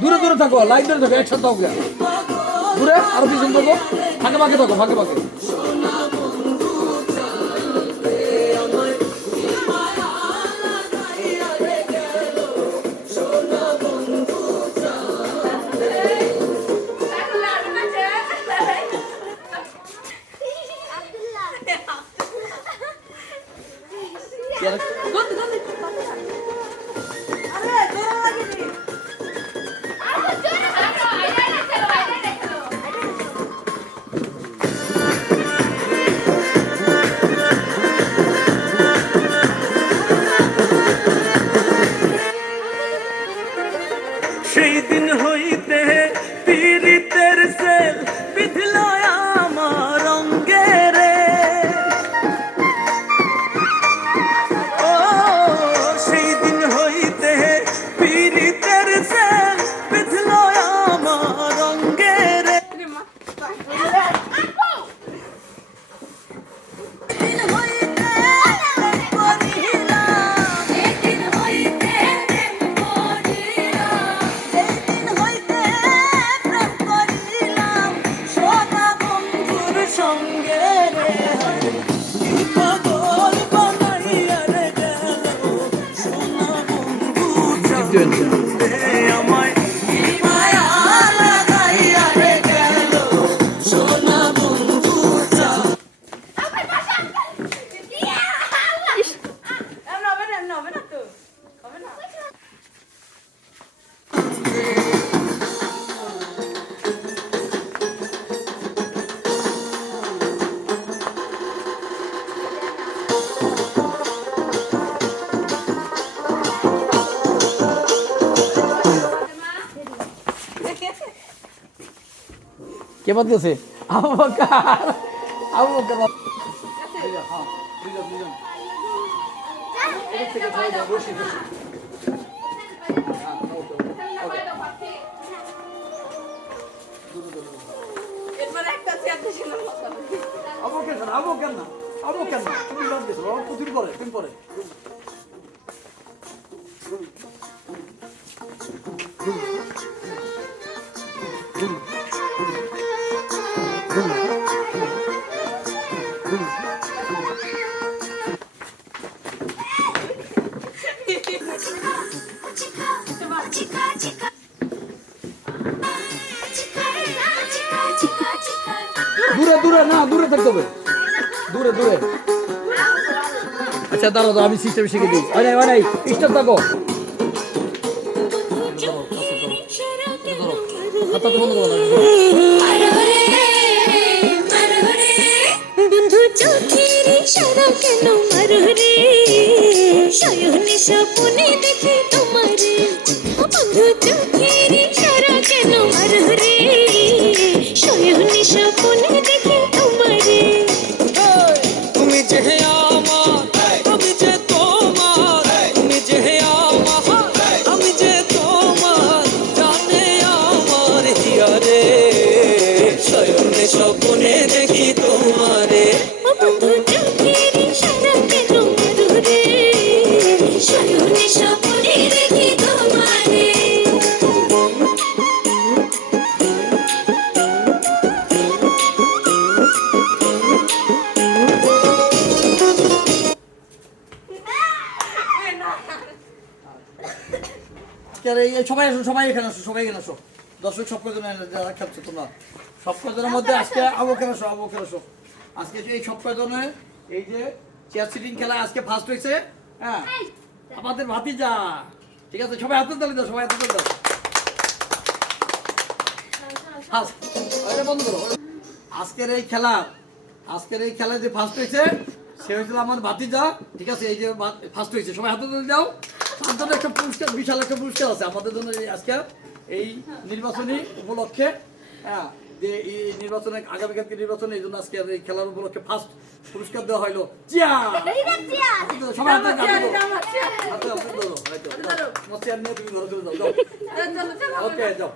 দূরে দূরে থাকো, লাইন ধরে থাকো, একসাথে থাকো। দূরে আরো পিছন থাকো, ফাঁকে ফাঁকে থাকো, ফাঁকে ফাঁকে। সেই দিন হইতে পীড়িতের সেল বিধল আমার অঙ্গে রে। ও সেই দিন হইতে পীড়িতের সেল বিধল আমার অঙ্গে রে। কে বাদ গেছে? আবু বকর, আবু বকর। দূরে দূরে না, দূরে থাকতে হবে, দূরে দূরে। আচ্ছা দাঁড়াও, আমি সিস্টেম শিখে দিই। নাই স্টপ থাকো। বন্ধু চোখের ইশারা কেন মারো রে, শয়নে স্বপ্নে দেখি তোমারে। বন্ধু চোখের ইশারা কেন মারো রে, শয়নে স্বপ্নে দেখি তোমারে। তুমি যে আমার, আমি যে তোমার, তুমি যে আমার, আমি যে তোমার, জানে আমার হিয়ারে, শয়নে স্বপ্নে দেখি তোমারে। বন্ধু চোখের ইশারা কেন মারো রে, শয়নে স্বপ্নে দেখি তোমারে। সবাই আসো, সবাই এখানে আসো, সবাই এখানে আসো। দর্শক সব কজন যারা খেলছো তোমরা, সব কজনের মধ্যে আজকে আবু বকর আসো, আবু বকর আসো। আজকে এই সব কজনের এই যে চেয়ার সিটিং খেলা আজকে ফার্স্ট হয়েছে। হ্যাঁ, আমাদের ভাতিজা। ঠিক আছে, সবাই হাতে তালি দাও, সবাই হাতে তালি দাও। বন্ধ করো। আজকের এই খেলায় যে ফার্স্ট হয়েছে সে হয়েছিল আমার ভাতিজা। ঠিক আছে, এই যে ফার্স্ট হয়েছে, সবাই হাতে তালি দাও। তার জন্য একটা পুরস্কার, বিশাল একটা পুরস্কার আছে আমাদের জন্য আজকে এই নির্বাচনী উপলক্ষে। হ্যাঁ, যে এই নির্বাচনে, আগামীকালকে নির্বাচনে, এই জন্য আজকে এই খেলার উপলক্ষে ফার্স্ট পুরস্কার দেওয়া হলো। সবাই হাতে তুমি ঘরে চলে যাও। ওকে, যাও।